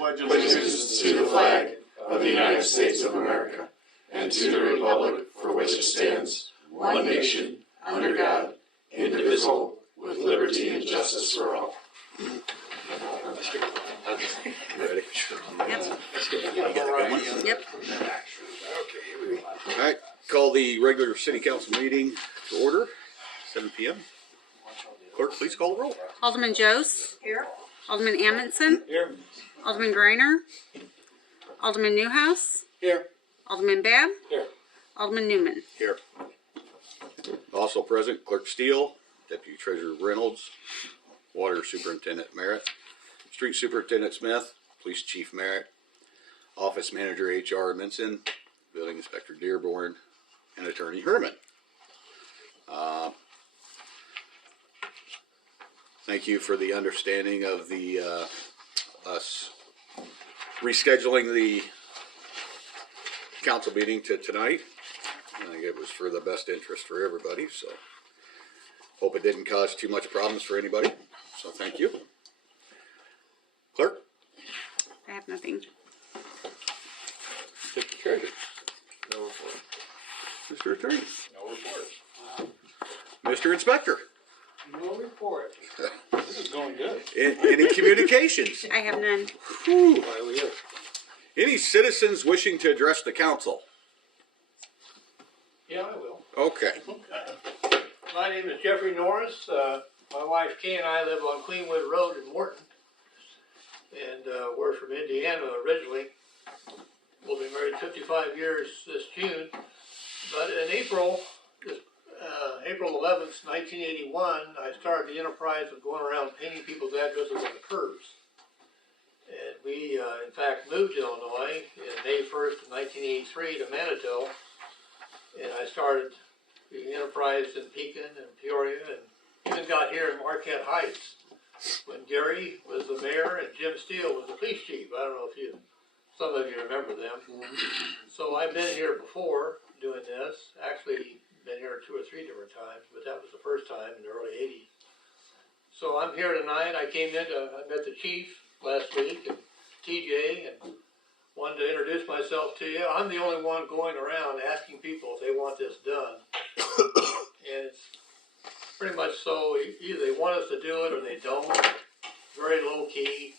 pledge allegiance to the flag of the United States of America and to the republic for which it stands, one nation, under God, indivisible, with liberty and justice for all. Ready? Yep. All right, call the regular city council meeting to order, 7 p.m. Clerk, please call the roll. Alderman Jose. Here. Alderman Amundson. Here. Alderman Greiner. Alderman Newhouse. Here. Alderman Babb. Here. Alderman Newman. Here. Also present, Clerk Steele, Deputy Treasurer Reynolds, Water Superintendent Merritt, Street Superintendent Smith, Police Chief Merritt, Office Manager H.R. Minson, Building Inspector Dearborn, and Attorney Herman. Thank you for the understanding of the us rescheduling the council meeting to tonight. I think it was for the best interest for everybody, so hope it didn't cause too much problems for anybody. So thank you. Clerk? I have nothing. Deputy Treasurer? No report. Mr. Attorney? No report. Mr. Inspector? No report. This is going good. Any communications? I have none. Whew. Why are we here? Any citizens wishing to address the council? Yeah, I will. Okay. My name is Jeffrey Norris. My wife Kay and I live on Queenwood Road in Morton. And we're from Indiana originally. We'll be married 55 years this June. But in April 11th, 1981, I started the enterprise of going around painting people's addresses on the curbs. And we, in fact, moved to Illinois in May 1st of 1983 to Manitou. And I started the enterprise in Pekin and Peoria, and even got here in Marquette Heights when Gary was the mayor and Jim Steele was the police chief. I don't know if some of you remember them. So I've been here before doing this. Actually, been here 2 or 3 different times, but that was the first time in the early 80s. So I'm here tonight. I met the chief last week and TJ, and wanted to introduce myself to you. I'm the only one going around asking people if they want this done. And it's pretty much so, either they want us to do it or they don't. Very low key.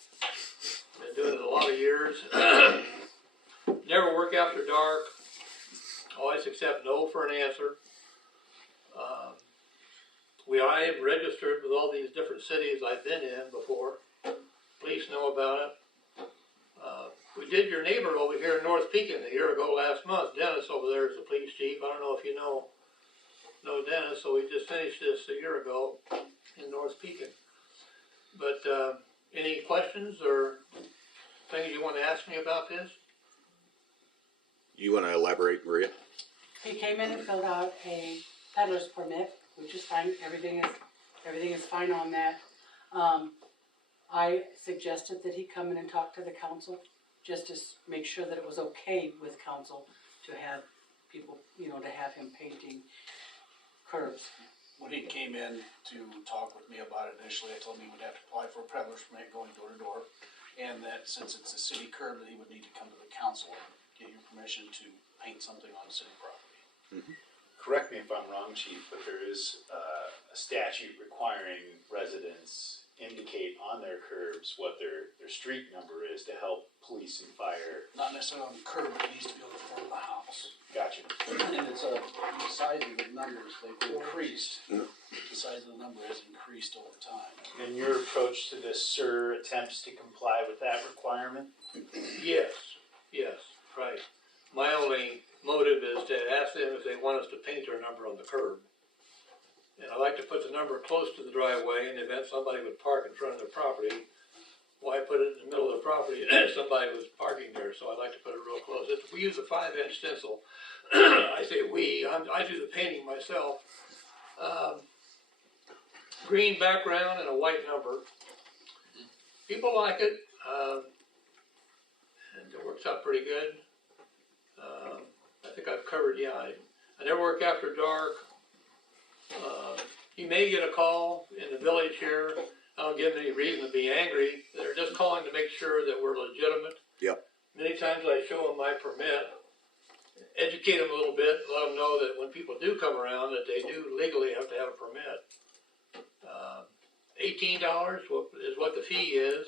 Been doing it a lot of years. Never work after dark. Always accept no for an answer. I am registered with all these different cities I've been in before. Police know about it. We did your neighbor over here in North Pekin a year ago last month. Dennis over there is the police chief. I don't know if you know Dennis, so we just finished this a year ago in North Pekin. But any questions or things you want to ask me about this? You want to elaborate, Maria? He came in and filled out a peddler's permit, which is fine. Everything is fine on that. I suggested that he come in and talk to the council, just to make sure that it was okay with council to have people, to have him painting curbs. When he came in to talk with me about it initially, I told him he would have to apply for a peddler's permit going door to door, and that since it's a city curb, that he would need to come to the council and get your permission to paint something on city property. Mm-hmm. Correct me if I'm wrong, Chief, but there is a statute requiring residents indicate on their curbs what their street number is to help police and fire. Not necessarily on the curb, but it needs to be on the front of the house. Gotcha. And it's the size of the numbers, they've increased. The size of the number has increased over time. And your approach to this, sir, attempts to comply with that requirement? Yes, right. My only motive is to ask them if they want us to paint their number on the curb. And I like to put the number close to the driveway in the event somebody would park in front of their property. Why put it in the middle of the property if somebody was parking there? So I like to put it real close. We use a 5-inch stencil. I say I do the painting myself. Green background and a white number. People like it, and it works out pretty good. I think I've covered, I never work after dark. You may get a call in the village here I don't give them any reason to be angry. They're just calling to make sure that we're legitimate. Yep. Many times I show them my permit, educate them a little bit, let them know that when people do come around, that they do legally have to have a permit. $18 is what the fee is.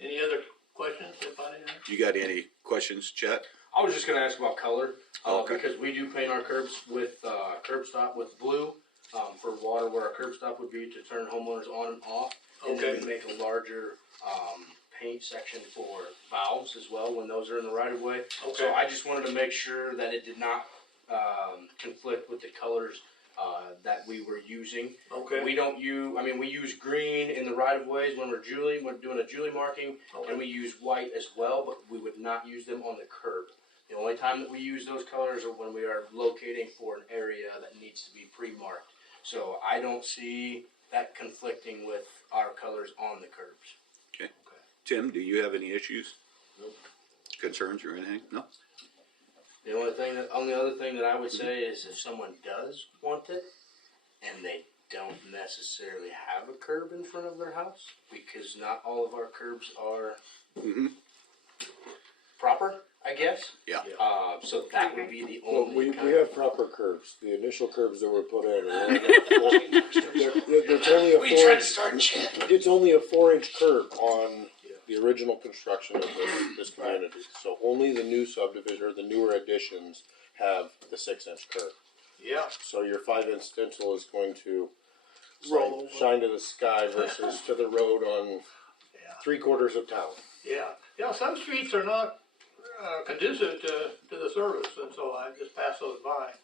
Any other questions, anybody? You got any questions, Chet? I was just gonna ask about color, Okay. because we do paint our curbs with, curb stop with blue, for water where our curb stop would be to turn homeowners on and off. And then Okay. we make a larger, paint section for valves as well when those are in the right of way. Okay. So I just wanted to make sure that it did not, conflict with the colors, that we were using. Okay. We don't use, we use green in the right of ways when we're doing a Julie marking, Okay. and we use white as well, but we would not use them on the curb. The only time that we use those colors are when we are locating for an area that needs to be pre-marked. So I don't see that conflicting with our colors on the curbs. Okay. Tim, do you have any issues? Concerns or anything? No? The only other thing that I would say is if someone does want it and they don't necessarily have a curb in front of their house, because not all of our curbs are Mm-hmm. proper, I guess. Yeah. So that would be the Well, only we kind have proper curbs. The initial curbs that were put in. There's only a We tried to start chat. It's only a 4-inch curb on the original construction of this community. So only the new subdivision or the newer additions have the 6-inch curb. Yeah. So your 5-inch stencil is going to Roll over. shine to the sky versus to the road on 3/4 of town. Yeah. Yeah, some streets are not conducive to the service, and so I just pass those by.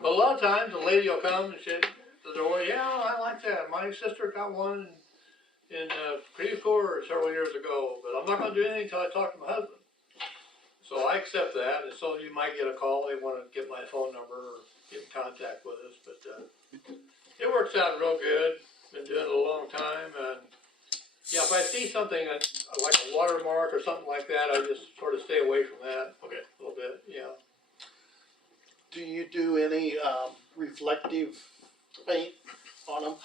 But a lot of times, the lady will come and say, the door, yeah, I like that. My sister got one in Creve Coeur several years ago, but I'm not gonna do anything until I talk to my husband. So I accept that, and so you might get a call, they wanna get my phone number or get in contact with us, but it works out real good. Been doing it a long time, and yeah, if I see something like a watermark or something like that, I just sort of stay away from that. Okay. A little bit, yeah. Do you do any, reflective paint on them?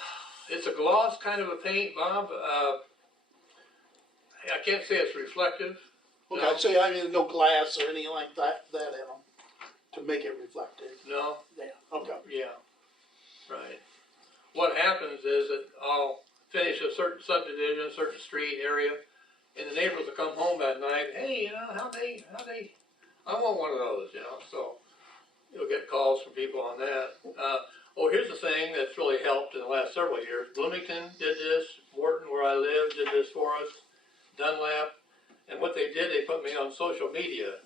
It's a gloss kind of a paint, Bob. I can't say it's reflective. Okay, I'd say, no glass or anything like that in them to make it reflective. No, Yeah, okay. yeah, right. What happens is that I'll finish a certain subdivision, a certain street area, and the neighbors will come home at night, hey, how they, I want one of those, so you'll get calls from people on that. Here's the thing that's really helped in the last several years. Bloomington did this, Morton, where I live, did this for us, Dunlap, and what they did, they put me on social media,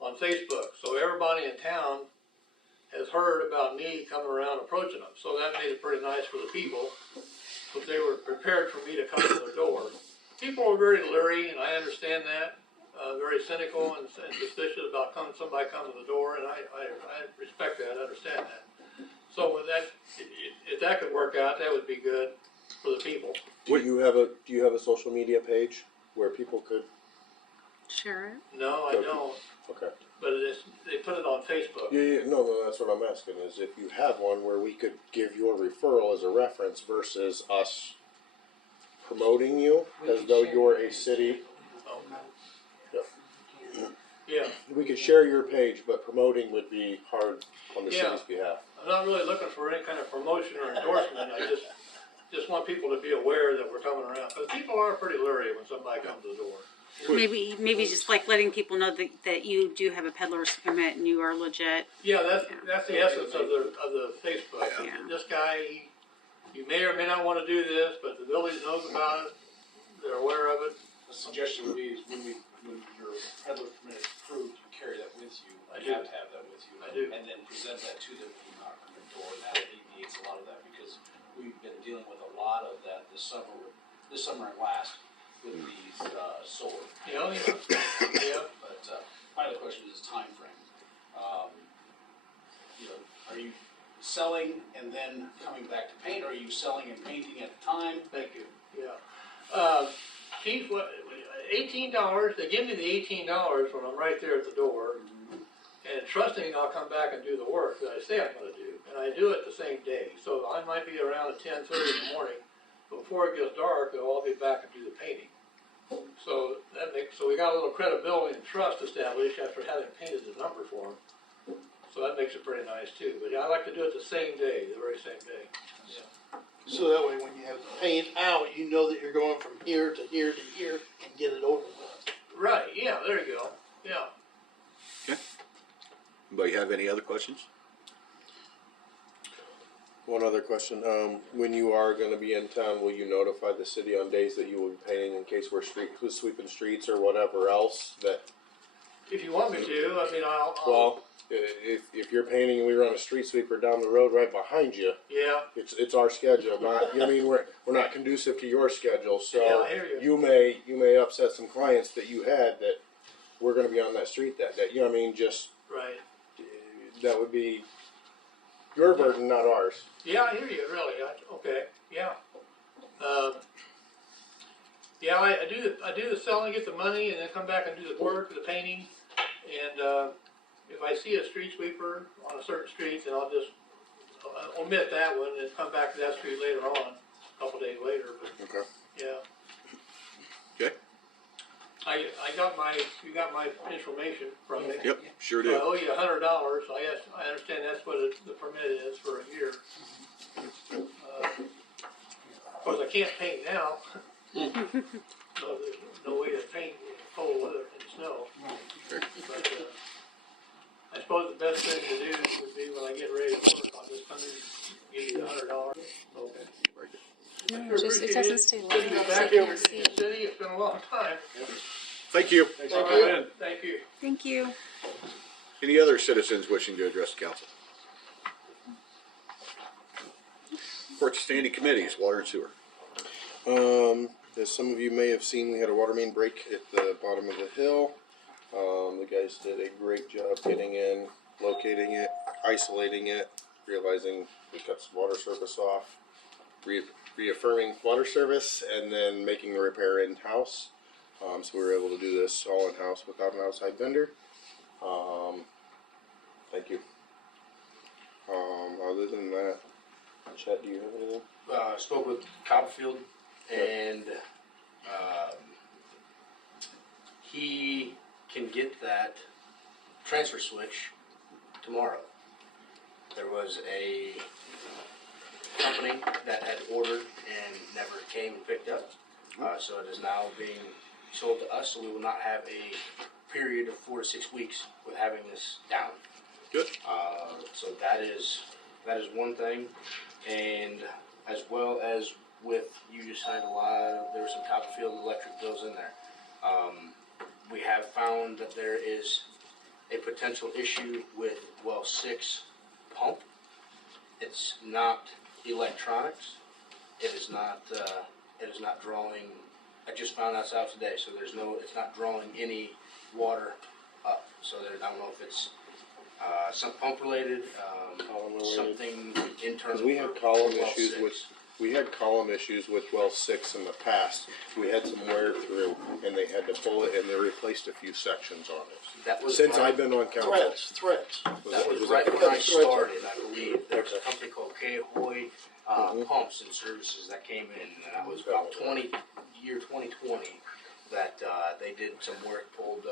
on Facebook, so everybody in town has heard about me coming around approaching them, so that made it pretty nice for the people, but they were prepared for me to come to their door. People are very leery, and I understand that, very cynical and suspicious about somebody coming to the door, and I respect that, understand that. So with that, if that could work out, that would be good for the people. Do you have a social media page where people could? Sure. No, I don't, Okay. but they put it on Facebook. Yeah, no, that's what I'm asking, is if you have one where we could give your referral as a reference versus us promoting you as though you're a city. Yeah, We could share your page, but promoting would be hard on the Yeah. city's behalf. I'm not really looking for any kind of promotion or endorsement, I just want people to be aware that we're coming around, because people are pretty leery when somebody comes to the door. Maybe just like letting people know that you do have a peddler's permit and you are legit. Yeah, that's the essence of the Facebook. Yeah. This guy, you may or may not want to do this, but the village knows about it, they're aware of it. The suggestion would be when your peddler permit is approved, you carry that with you. I You do. have to have that with you. I do. And then present that to them when you knock on their door, and that alleviates a lot of that, because we've been dealing with a lot of that this summer and last with these, solar. Yeah. But, my other question is timeframe. Are you selling and then coming back to paint, or are you selling and painting at a time? Thank you, yeah. Chief, $18, they give me the $18 when I'm right there at the door, and trusting I'll come back and do the work that I say I'm gonna do, and I do it the same day. So I might be around at 10:30 in the morning, before it gets dark, they'll all be back and do the painting. So so we got a little credibility and trust established after having painted the number for them. So that makes it pretty nice too, but yeah, I like to do it the same day, the very same day. Yeah. So that way, when you have the paint out, you know that you're going from here to here to here and get it over with. Right, yeah, there you go, yeah. Anybody have any other questions? One other question, when you are gonna be in town, will you notify the city on days that you will be painting in case we're sweeping streets or whatever else that, If you want me to, I mean, I'll well, if you're painting and we run a street sweeper down the road right behind you, yeah, it's our schedule, not, you know, I mean, we're not conducive to your schedule, Yeah, so I hear you. you may upset some clients that you had that we're gonna be on that street that day, you know what I mean, just, right. that would be your burden, not ours. Yeah, I hear you, really, okay, yeah. Yeah, I do the selling, get the money, and then come back and do the work, the painting, and, if I see a street sweeper on a certain street, then I'll just omit that one and come back to that street later on, a couple days later, but, Okay. yeah. Okay. You got my information from me. Yep, sure So I do. owe you $100, I understand that's what the permit is for a year. Of course, I can't paint now. So there's no way to paint in cold weather in the snow. But, I suppose the best thing to do would be when I get ready to work, I'll just come in and give you the $100. Okay. Very good. No, it doesn't stay long Good to be enough, back so you here can't in see. the city, it's been a long time. Thank you. Thank you. Thank you. Thank you. Any other citizens wishing to address the council? Report to standing committees, water and sewer. As some of you may have seen, we had a water main break at the bottom of the hill. The guys did a great job getting in, locating it, isolating it, realizing we cut some water service off, reaffirming water service, and then making the repair in-house. So we were able to do this all in-house without an outside vendor. Thank you. Other than that, Chet, do you have anything? Spoke with Copperfield, and he can get that transfer switch tomorrow. There was a company that had ordered and never came and picked up, so it is now being sold to us, so we will not have a period of 4 to 6 weeks with having this down. Good. So that is one thing, and as well as with, you just signed there were some Copperfield electric bills in there. We have found that there is a potential issue with well 6 pump. It's not electronics. It is not drawing. I just found that out today, so it's not drawing any water up. So I don't know if it's some pump related, something internal. Because we had for column well issues 6. with well 6 in the past. We had some wear through, and they had to pull it, and they replaced a few sections on it. That was Since right- I've been on council. Threats. That was Was right that- when I That's right. started, I believe. There was a company called K-Hoy Pumps and Services that came in, and that was about 2020, that they did some work, pulled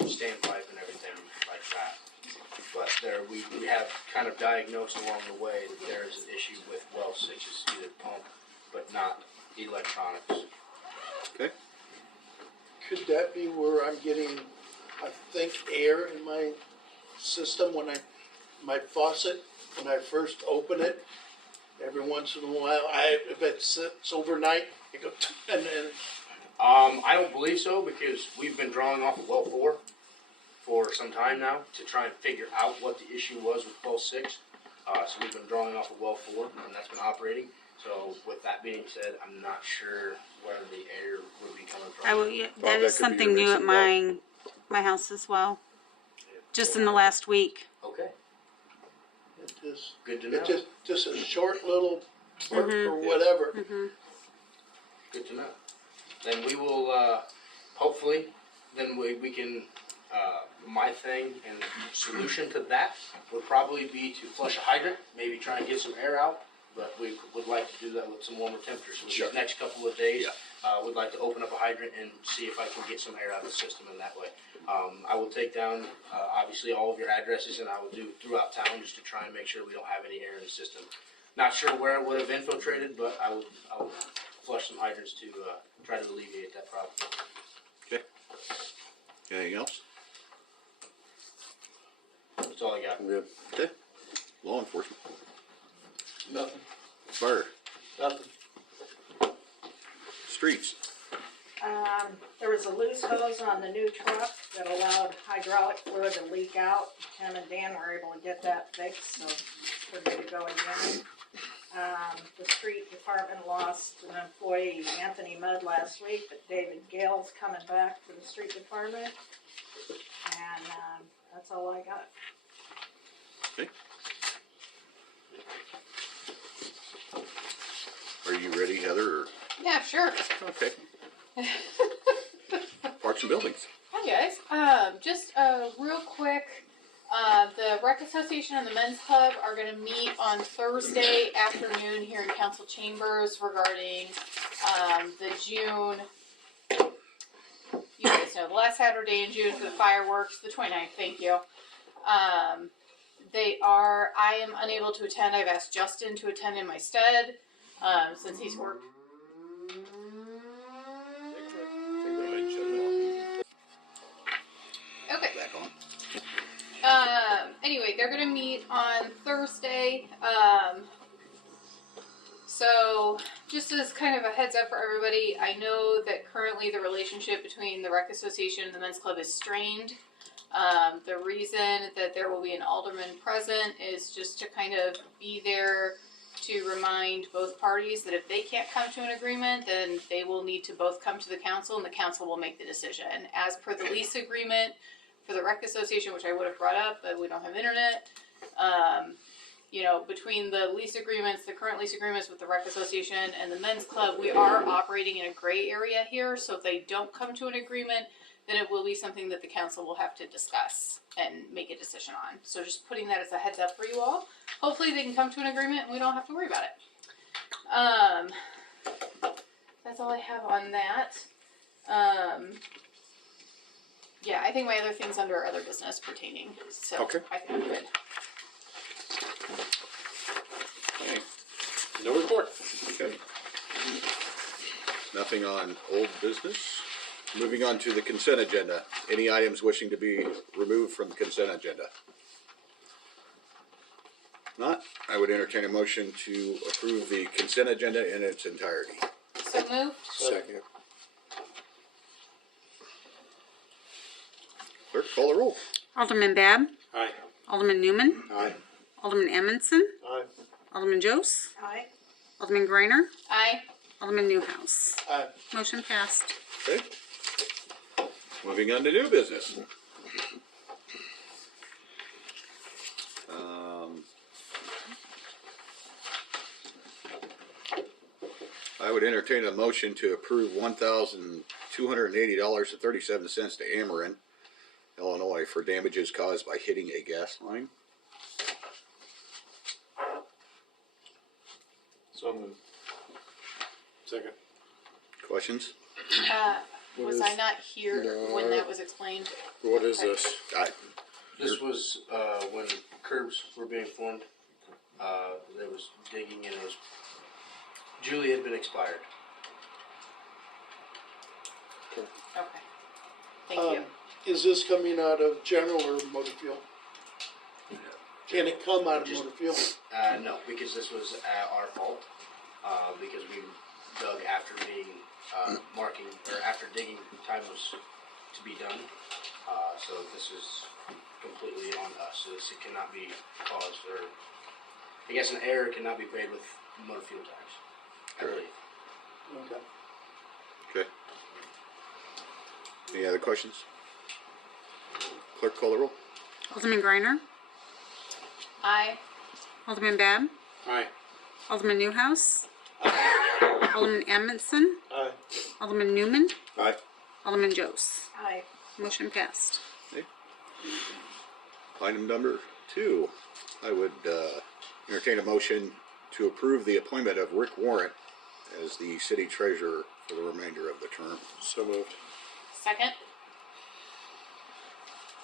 standpipe and everything like that. But we have kind of diagnosed along the way that there is an issue with well 6's either pump, but not electronics. Okay. Could that be where I'm getting, I think, air in my system when my faucet, when I first open it? Every once in a while, if it sits overnight, it goes, and I don't believe so, because we've been drawing off of well 4 for some time now to try and figure out what the issue was with well 6. So we've been drawing off of well 4, and that's been operating. So with that being said, I'm not sure where the air would be coming from. Yeah, Well, that that is could be something new at mixing my house as well. Just in the last week. Okay, it just, good to know. it just a short little burp or whatever. Good to know. Then we will, hopefully, then we can my thing and solution to that would probably be to flush a hydrant, maybe try and get some air out, but we would like to do that with some warmer temperatures. So Sure. these next couple of days, Yeah. would like to open up a hydrant and see if I can get some air out of the system in that way. I will take down, obviously, all of your addresses, and I will do throughout town just to try and make sure we don't have any air in the system. Not sure where it would have infiltrated, but I will flush some hydrants to try to alleviate that problem. Okay. Anything else? That's all I got. I'm good. Okay. Law enforcement. Nothing. Fire. Nothing. Streets. There was a loose hose on the new truck that allowed hydraulic fluid to leak out. Tim and Dan were able to get that fixed, so we're good to go again. The street department lost an employee, Anthony Mudd, last week, but David Gale's coming back to the street department. And, that's all I got. Okay. Are you ready, Heather? Or? Yeah, sure. Okay. Parks and buildings. Hi guys. Just real quick, the Rec Association and the Men's Club are going to meet on Thursday afternoon here in Council Chambers regarding the June. You guys know the last Saturday in June for the fireworks, the 29th. Thank you. I am unable to attend. I've asked Justin to attend in my stead since he's worked. Okay. Back on. Anyway, they're gonna meet on Thursday. So just as kind of a heads up for everybody, I know that currently the relationship between the Rec Association and the Men's Club is strained. The reason that there will be an alderman present is just to kind of be there to remind both parties that if they can't come to an agreement, then they will need to both come to the council and the council will make the decision. As per the lease agreement for the Rec Association, which I would have brought up, but we don't have internet, between the lease agreements, the current lease agreements with the Rec Association and the Men's Club, we are operating in a gray area here, so if they don't come to an agreement, then it will be something that the council will have to discuss and make a decision on. So just putting that as a heads up for you all. Hopefully they can come to an agreement and we don't have to worry about it. That's all I have on that. Yeah, I think my other thing's under other business pertaining, so Okay. I think I'm good. Okay. No report. Okay. Nothing on old business. Moving on to the consent agenda. Any items wishing to be removed from the consent agenda? Not, I would entertain a motion to approve the consent agenda in its entirety. So moved. Second. Clerk, call the roll. Alderman Babb. Aye. Alderman Newman. Aye. Alderman Amundson. Aye. Alderman Jose. Aye. Alderman Greiner. Aye. Alderman Newhouse. Aye. Motion passed. Okay. Moving on to new business. I would entertain a motion to approve $1,280.37 to Ameren, Illinois, for damages caused by hitting a gas line. So moved. Second. Questions? Was I not here when that was explained? What is this? This was when curbs were being formed. There was digging and it was Julie had been expired. Okay. Thank you. Is this coming out of general or motor fuel? Can it come out of motor fuel? No, because this was our fault. Because we dug after being after digging time was to be done. So this is completely on us. So this cannot be caused, or I guess an error cannot be paid with motor fuel tax. I believe. Okay. Okay. Any other questions? Clerk, call the roll. Alderman Greiner. Aye. Alderman Babb. Aye. Alderman Newhouse. Alderman Amundson. Aye. Alderman Newman. Aye. Alderman Jose. Aye. Motion passed. Okay. Item number 2, I would entertain a motion to approve the appointment of Rick Warrant as the city treasurer for the remainder of the term. So moved. Second?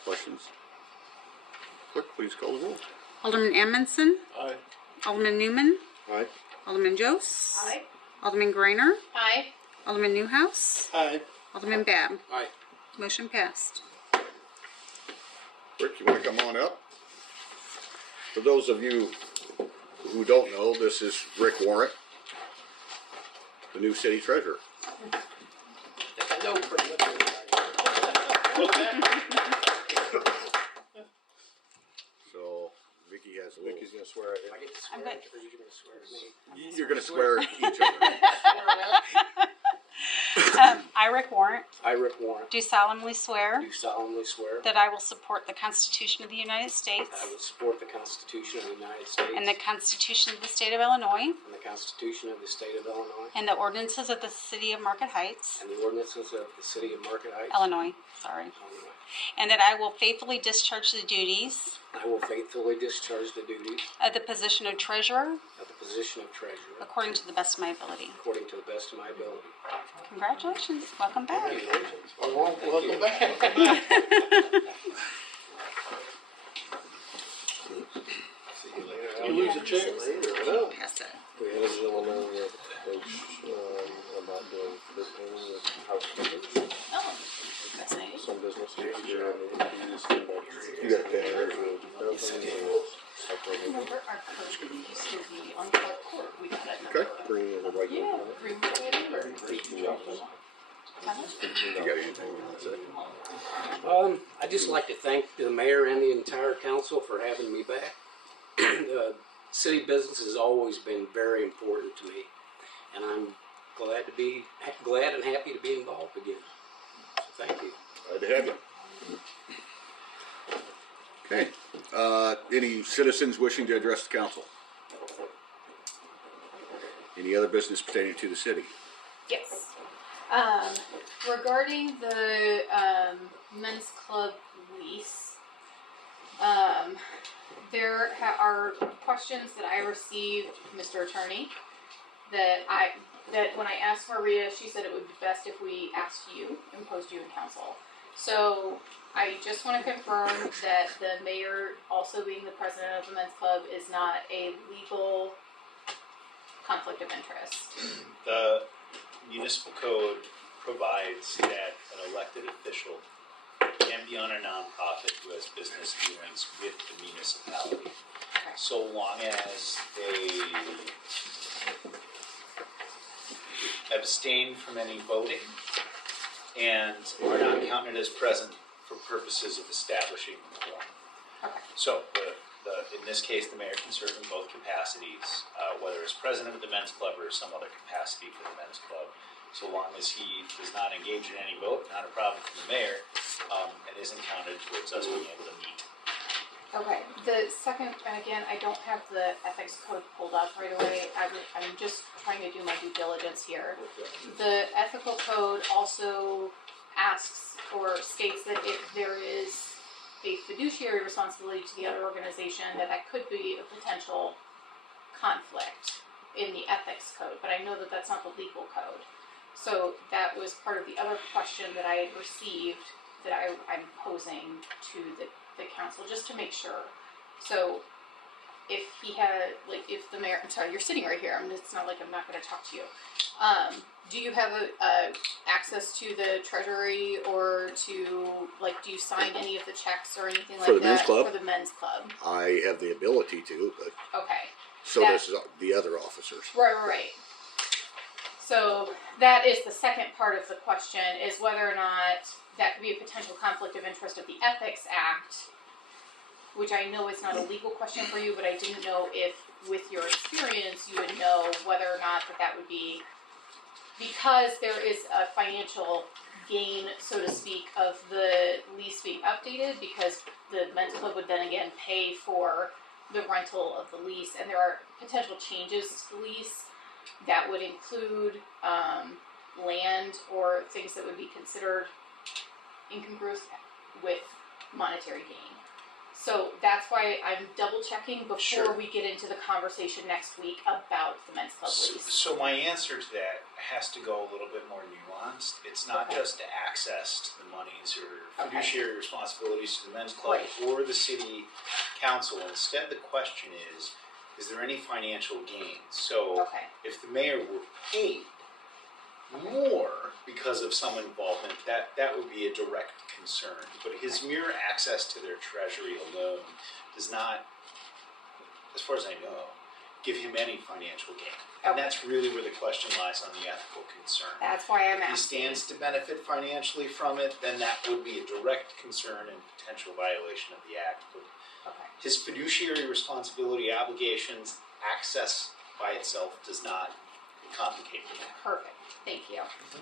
Questions? Clerk, please call the roll. Alderman Amundson, Aye. Alderman Newman, Aye. Alderman Jose. Aye. Alderman Greiner, Aye. Alderman Newhouse, Aye. Alderman Babb. Aye. Motion passed. Rick, you want to come on up? For those of you who don't know, this is Rick Warrant, the new city treasurer. I know pretty much. So Vicky has a little. Vicky's gonna swear at you. I get to I'm swear, good. or are you gonna swear at me? You're going to swear at each other. I, Rick Warrant, I, Rick Warren, do solemnly swear do solemnly swear that I will support the Constitution of the United States that I will support the Constitution of the United States and the Constitution of the State of Illinois and the Constitution of the State of Illinois and the ordinances of the City of Marquette Heights, and the ordinances of the City of Marquette Heights, Illinois, Illinois. and that I will faithfully discharge the duties I will faithfully discharge the duties of the position of treasurer of the position of treasurer according to the best of my ability. according to the best of my ability. Congratulations. Welcome back. Welcome back. You lose a check. Pass that. We had a gentleman with Coach, about doing this thing with housekeeping. Oh, that's nice. Some business here, and he just came back. You got a pen there? Yes, I did. Remember our code used to be on Clark Court, we got it. Okay. Bring in the right Yeah, one. bring it over. You got anything you want to say? I'd just like to thank the mayor and the entire council for having me back. City business has always been very important to me, and I'm glad and happy to be involved again. So thank you. Glad to have you. Okay. Any citizens wishing to address the council? Any other business pertaining to the city? Yes. Regarding the men's club lease, there are questions that I received, Mr. Attorney, that when I asked Maria, she said it would be best if we asked you and posed you in council. So I just want to confirm that the mayor, also being the president of the men's club, is not a legal conflict of interest. The municipal code provides that an elected official can be on a nonprofit who has business dealings with the municipality, so long as they abstain from any voting and are not counted as present for purposes of establishing the quorum. Okay. So, in this case, the mayor can serve in both capacities, whether as president of the men's club or some other capacity for the men's club, so long as he does not engage in any vote, not a problem for the mayor, and isn't counted towards us being able to meet. Okay, the second, and again, I don't have the ethics code pulled up right away, I'm just trying to do my due diligence here. The ethical code also asks or states that if there is a fiduciary responsibility to the other organization, that could be a potential conflict in the ethics code, but I know that that's not the legal code. So that was part of the other question that I had received that I'm posing to the council, just to make sure. So if he had, if the mayor, I'm sorry, you're sitting right here, it's not like I'm not gonna talk to you. Do you have access to the treasury or to, do you sign any of the checks or anything like that? For the men's club? For the men's club, I have the ability to, but okay. so does the other officers. Right. So that is the second part of the question, is whether or not that could be a potential conflict of interest of the Ethics Act, which I know is not a legal question for you, but I didn't know if, with your experience, you would know whether or not that would be, because there is a financial gain, so to speak, of the lease being updated, because the men's club would then again pay for the rental of the lease, and there are potential changes to the lease that would include land or things that would be considered incongruous with monetary gain. So that's why I'm double checking before Sure. we get into the conversation next week about the men's club lease. So my answer to that has to go a little bit more nuanced. It's not Okay. just access to the monies or Okay. fiduciary responsibilities to the men's club Right. or the city council. Instead, the question is there any financial gain? So Okay. if the mayor were paid more because of some involvement, that would be a direct concern. But his mere access to their treasury alone does not, as far as I know, give him any financial gain. And Okay. that's really where the question lies on the ethical concern. That's why I'm If he asking. stands to benefit financially from it, then that would be a direct concern and potential violation of the act. But Okay. his fiduciary responsibility, obligations, access by itself does not complicate the act. Perfect. Thank you.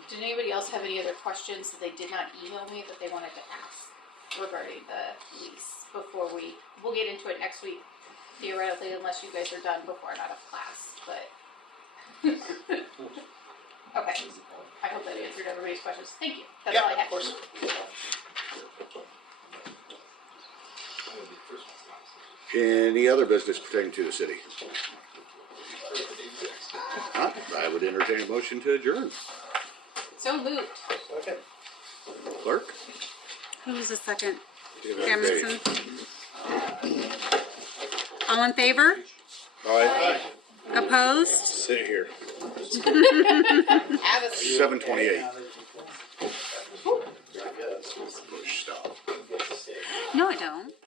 Did anybody else have any other questions that they did not email me that they wanted to ask regarding the lease before we'll get into it next week, theoretically, unless you guys are done before I'm out of class, but. Okay. I hope that answered everybody's questions. Thank you. That's all I Yeah, have. of course. Any other business pertaining to the city? Not, I would entertain a motion to adjourn. So moved. Clerk? Who was the second? Okay. Emerson? All in favor? All right, Opposed? sit here. Have a 7:28. Stop. No, I don't.